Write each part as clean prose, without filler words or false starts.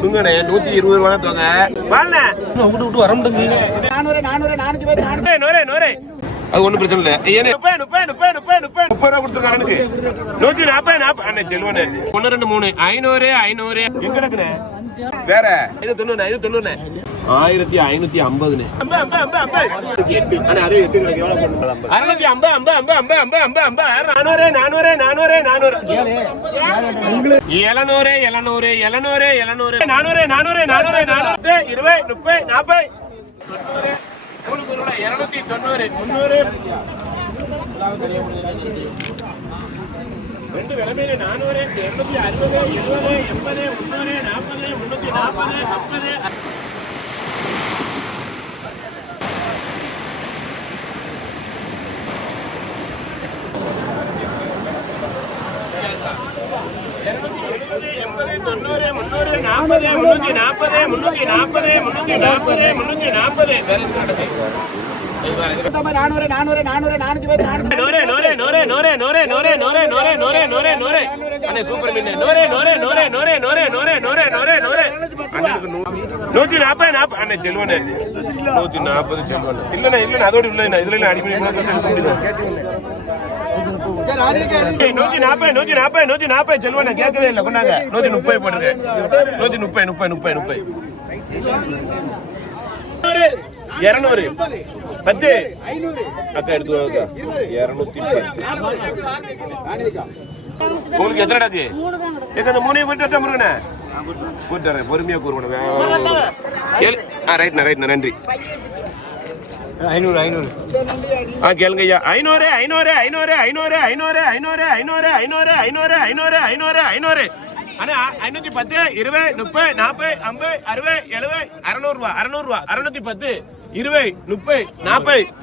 கொடுங்கண்ணே 120 ரூபா தொகை வாண்ணே விட்டு விட்டு வர முடியுங்க 400 அது ஒன்றும் பிரச்சனை இல்லை. 30 ரூபா கொடுத்துருக்காங்க எனக்கு 140 அண்ணே செல்வனே 1 2 3 500 எங்க கிடக்குண்ணே வேற 590 1550 அதே 8 கிடக்கு எவ்வளவு 2 விளம்பர 400 260 70 80 340 340 செல்வனே 140 செல்வனே இல்ல அதோட இல்ல இதுல அடிப்படை 140 செல்வனே கேட்கவே இல்லை கொண்டாங்க 130 போடுங்க 130 200 10 அக்கா எடுத்து 210 உங்களுக்கு எத்தனை டாக்கு இந்த மூணையும் போட்டு முருகனே போட்டுறேன் பொறுமையா கூறுவேன் ரைட்ண்ணா நன்றி 500 கேளுங்க ஐயா 500 அண்ணா 510 20 30 40 50 60 70 600 ரூபா 610 20 30 40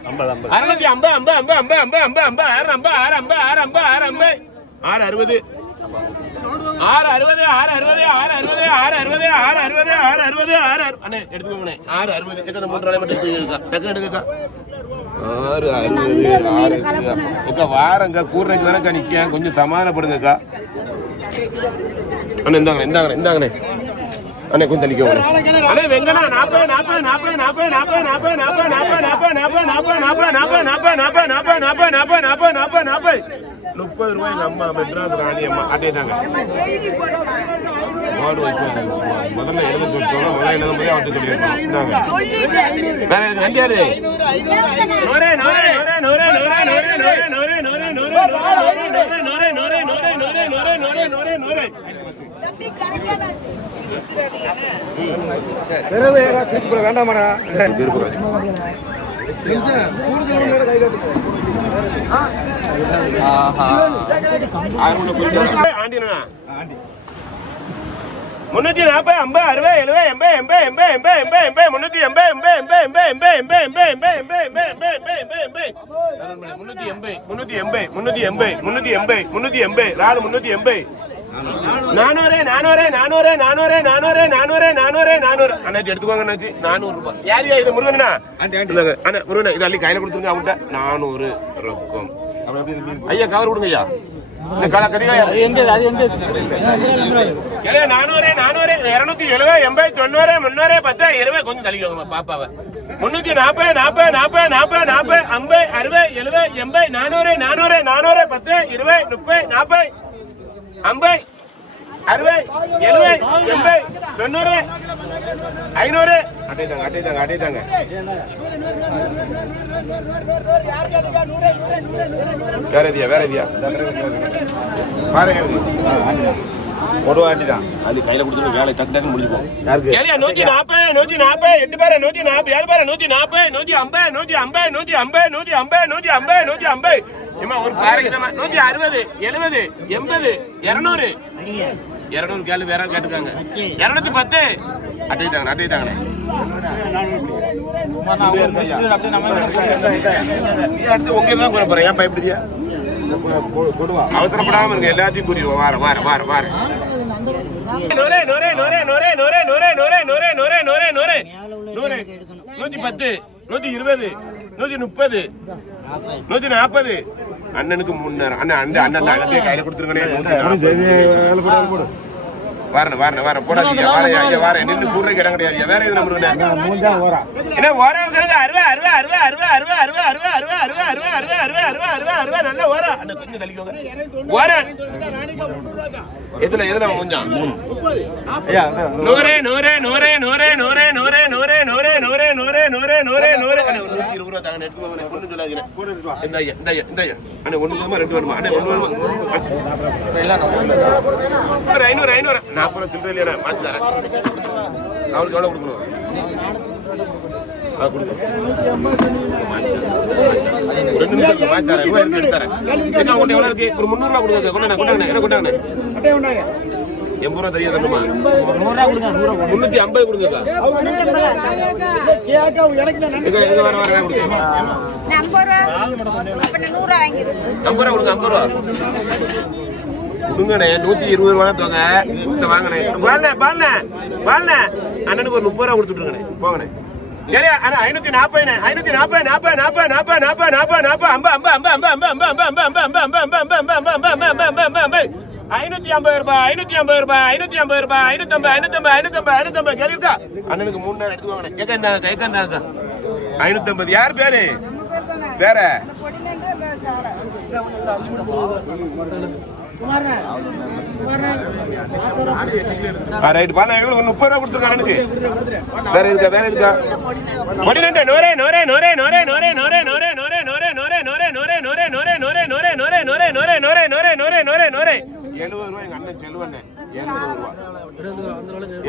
வாரங்க கூடுறதுக்கு தானே நிக்க கொஞ்சம் சமாதானப்படுங்கக்கா இந்தாங்கண்ணே அண்ணே கொஞ்சம் தள்ளிக்கோங்க அண்ணே வெங்கண்ணா 30 ரூபாய் அம்மா மெட்ராஸ் ராணி அம்மா அட்டேட்டாங்க முதல்ல எழுத சொல்லிட்டோம் முதல்ல அவர்கிட்ட சொல்லியிருக்கோம் வேற நன்றியாரு வேண்டாமாடா ஆண்டினா 340 50 60 70 அண்ணாச்சி எடுத்துக்கோங்க அண்ணாச்சி 400 ரூபாய் யார் இது முருகனா அண்ணா முருகனா இது அள்ளி கையில கொடுத்துருங்க அவங்கள்ட்ட 400 ரொக்கம் ஐயா கவர் கொடுங்க ஐயா இந்த கால கறியா எங்க அது எங்க 400 270 80 90 300 10 20 கொஞ்சம் தள்ளிக்கோங்க பாப்பாவை 340 40 40 40 40 50 60 70 80 400 10 20 30 40 50 60 70 80 90 500 அட்டைதாங்க வேற எதியா ஒரு வாட்டி தான் அது கையில கொடுத்துட்டு வேலை டக்கு முடிஞ்சுப்போம் 140 8 பேர் 140 7 பேர் 140 150 ஏமா ஒரு பாருங்கம்மா 160 70 80 200 கேளு வேற கேட்டுக்காங்க 210 அட்டைதாங்கண்ணே உங்க தான் கூற போறேன் ஏன் பயப்படுதியா அவசரப்படாம இருங்க எல்லாத்தையும் புரியும் வார 110 120 130 140 அண்ணனுக்கு முன்னேற அண்ணன் கையில கொடுத்துருங்க வரேன் போடாதீங்க வரேன் நின்று கூடுற இடம் கிடையாது வேற எது நம்பர் என்ன ஓரா நல்ல ஓரா கொஞ்சம் தள்ளிக்கோங்க ஓரா எதுல கொஞ்சம் 500 சில்லறை இல்லையா மாத்தி தரேன் அவருக்கு எவ்வளவு கொடுக்கணும் ரெண்டு நிமிஷம் மாத்தி தரேன் எடுத்துறேன் எவ்வளவு இருக்கு ஒரு 300 ரூபா கொடுங்க கொண்டாங்க 80 ரூபா தெரியாது தரணுமா 350 கொடுங்கக்கா கொடுங்கண்ணே 120 ரூபா தொகை வாங்கினேன் அண்ணனுக்கு ஒரு 30 ரூபா கொடுத்துட்டுருங்கண்ணே போங்கண்ணே 550 ரூபாய் கேள்விக்கா அண்ணனுக்கு 3000 எடுத்துவாங்க 550 யார் பேரு வேற ரைட் பாருங்க 30 ரூபா கொடுத்துருக்காங்க அண்ணனுக்கு வேற இருக்கா நோரே 70 ரூபாய் எங்க அண்ணன் செல்வண்ணே 70 ரூபாய்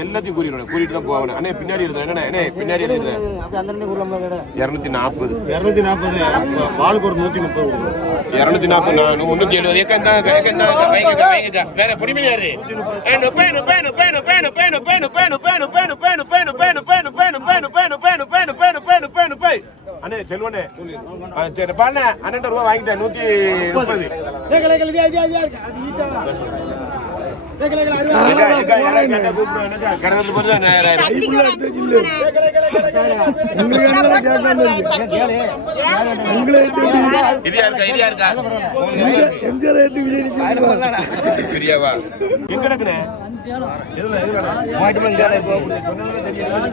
எல்லாத்தையும் கூறிட்டு தான் போவானே அண்ணே பின்னாடி எழுதுறேன் அண்ணே பின்னாடி எழுதுறேன் 240 பாலுக்கு ஒரு 130 240 370 ஏக்கா வேற பொடிமணி யாரு 30 அண்ணே செல்வண்ணே சரி பாண்ணே அண்ணன் ரூபா வாங்கிட்டேன் 150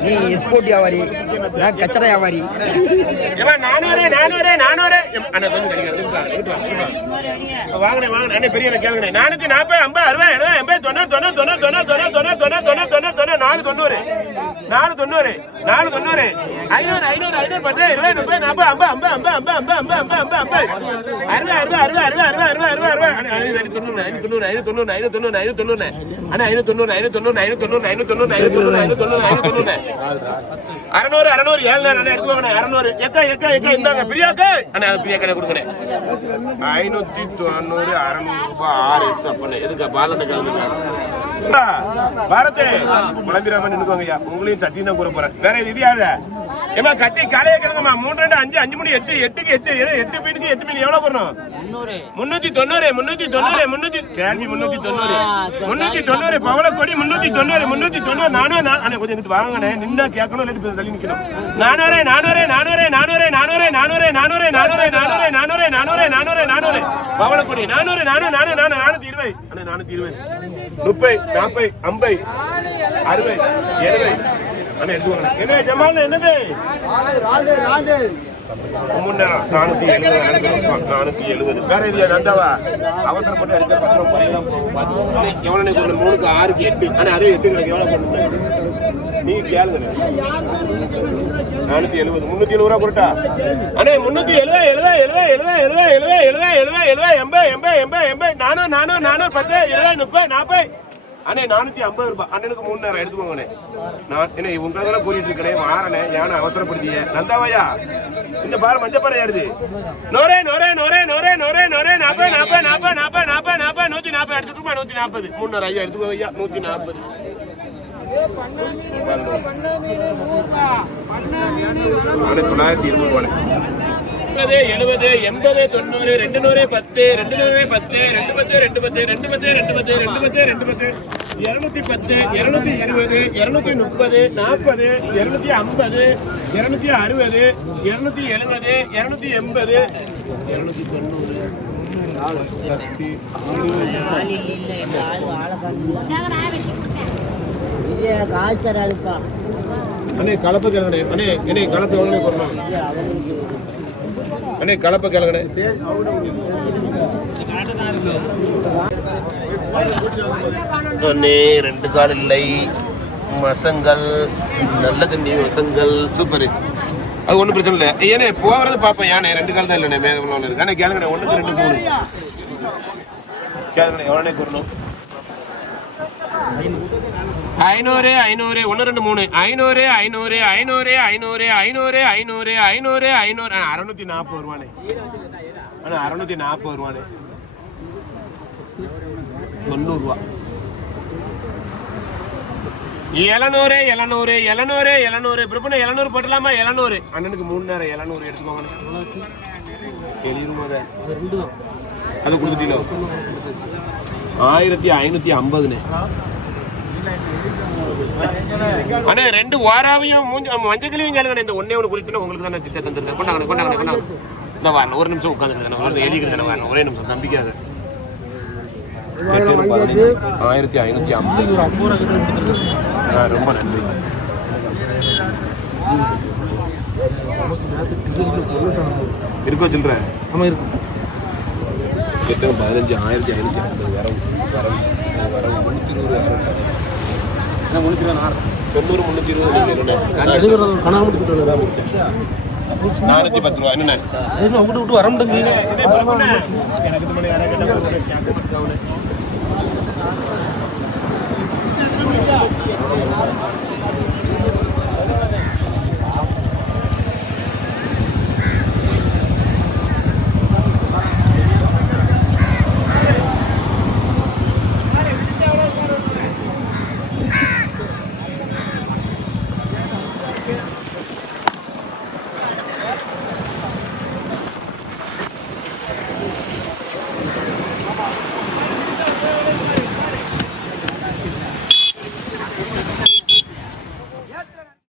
நீ எக்ஸ்போர்ட் வியாபாரி நான் கச்சடா வியாபாரி 400 வாங்கினேன் பெரிய கேளுங்க 440 50 60 490 500 10 20 உங்களையும் சத்தியம் தான் கூற போறேன் வேற இது யாரு ஏமா கட்டி காலையே கிடங்கம்மா 3 2 5 5 மணி 8 8க்கு 8 மீனுக்கு 8 மீன் எவ்வளவு வரணும் 390 பவளக்கொடி 390 நானும் கொஞ்சம் இங்கிட்டு வாங்கினே நின்னா கேட்கணும் இல்லாட்டி தள்ளி நிக்கணும் 400 பவளக்கொடி 420 420 30 40 50 60 70 அண்ணா எடுத்துவாங்க என்ன ஜமால் என்னது 470 வேற இது நந்தாவா அவசரப்பட்டு எடுக்க 10 எவ்வளவு 3க்கு 6க்கு 8 ஆனா அதே 8 கிடைக்கு எவ்வளவு போடுங்க நீ கேளுங்க 470 370 ரூபா போட்டா அண்ணே 370 நானும் 10 20 30 40 அண்ணே 450 ரூபாய் அண்ணனுக்கு 3000 எடுத்துக்கோங்கண்ணே நான் என்ன உங்களதெல்லாம் கூறிட்டு இருக்கேன் மாறனே யானை அவசரப்படுத்திய நந்தாவையா இந்த பாரு மஞ்சப்பாறை யாருது நோரே 140 எடுத்துக்கோமா 140 3000 ஐயா எடுத்துக்கோ ஐயா 140 920 ரூபாய் 70 80 90 210 210 220 230 230 230 250 260 270 290 அண்ணே கலப்பை கிழங்கண்ணே அண்ணே என்ன கலப்பை எவ்வளோ போடணும் அண்ணே கலப்பை கிழங்கண்ணே அண்ணே 2 கால் இல்லை மசங்கள் நல்ல தண்ணி மசங்கள் சூப்பர் அது ஒன்றும் பிரச்சனை இல்லை ஏன்னே போகிறது பார்ப்பேன் ஏன்னே 2 கால் தான் இல்லைண்ணே மேகமலை இருக்கு அண்ணே கேளுங்கண்ணே 1க்கு 2 3 கேளுங்கண்ணே எவ்வளோண்ணே கூறணும் 500 500 1 2 3 500 500 500 500 500 500 500 500 640 ரூபானே அண்ணா 640 ரூபானே 90 ரூபா 700 700 700 700 பிரபுன 700 போட்டலாமா 700 அண்ணனுக்கு 3 நேரம் 700 எடுத்துக்கோங்க 70 அது கொடுத்துட்டீங்களோ 1550ண்ணே அண்ணே 2 வாராவையும் மஞ்சக்கிளையும் கேளுங்க இந்த ஒன்னே ஒன்று குறிப்பிட்டு உங்களுக்கு தான் திட்ட தந்துருக்கேன் கொண்டாங்க கொண்டாங்க கொண்டாங்க இந்த வரணும் ஒரு நிமிஷம் உட்காந்துருக்கேன் எழுதிக்கிறேன் வரணும் ஒரே நிமிஷம் நம்பிக்காத 1550 ரொம்ப நன்றி இருக்கோ சொல்றேன் ஆமா இருக்கு 15,550 வரவு 90 410 ரூபா என்ன விட்டு வர முடியுங்க எனக்கு